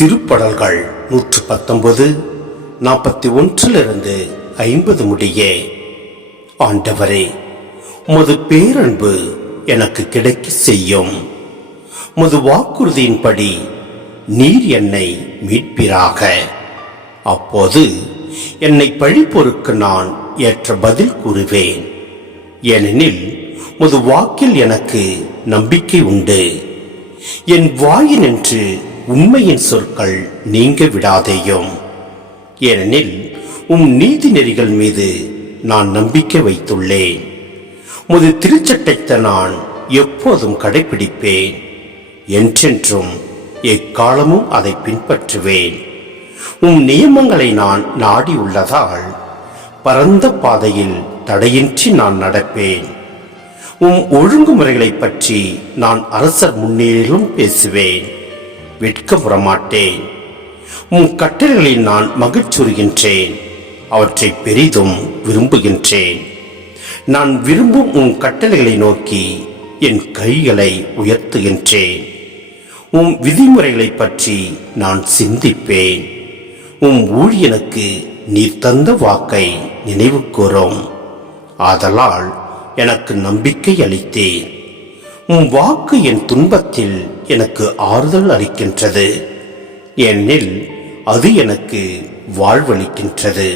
திருப்படல்கள் 119 41 50 முடிய. ஆண்டவரே, உமது பேரன்பு எனக்கு கிடைக்க செய்யும். உமது வாக்குறுதியின்படி நீர் என்னை மீட்பீராக. அப்போது என்னை பழிப்போருக்கு நான் ஏற்ற பதில் கூறுவேன். ஏனெனில் உமது வாக்கில் எனக்கு நம்பிக்கை உண்டு. என் வாயினின்று உண்மையின் சொற்கள் நீங்க விடாதேயும். ஏனெனில் நீதி நெறிகள் மீது நான் நம்பிக்கை வைத்துள்ளேன். உமது திருச்சட்டத்தை நான் எப்போதும் கடைபிடிப்பேன். என்றென்றும் எக்காலமும் அதை பின்பற்றுவேன். நியமங்களை நான் நாடியுள்ளதால் பரந்த பாதையில் தடையின்றி நான் நடப்பேன். ஒழுங்குமுறைகளை பற்றி நான் அரசர் முன்னிலையிலும் பேசுவேன். வெட்கப்படமாட்டேன். கட்டளைகளில் நான் மகிழ்ச்சுறுகின்றேன். அவற்றை பெரிதும் விரும்புகின்றேன். நான் விரும்பும் கட்டளைகளை நோக்கி என் கைகளை உயர்த்துகின்றேன். விதிமுறைகளை பற்றி நான் சிந்திப்பேன். ஊழியனுக்கு நீர் தந்த வாக்கை நினைவு கூறும். ஆதலால் எனக்கு நம்பிக்கை அளித்தேன். வாக்கு என் துன்பத்தில் எனக்கு ஆறுதல் அளிக்கின்றது. ஏனெனில் அது எனக்கு வாழ்வளிக்கின்றது.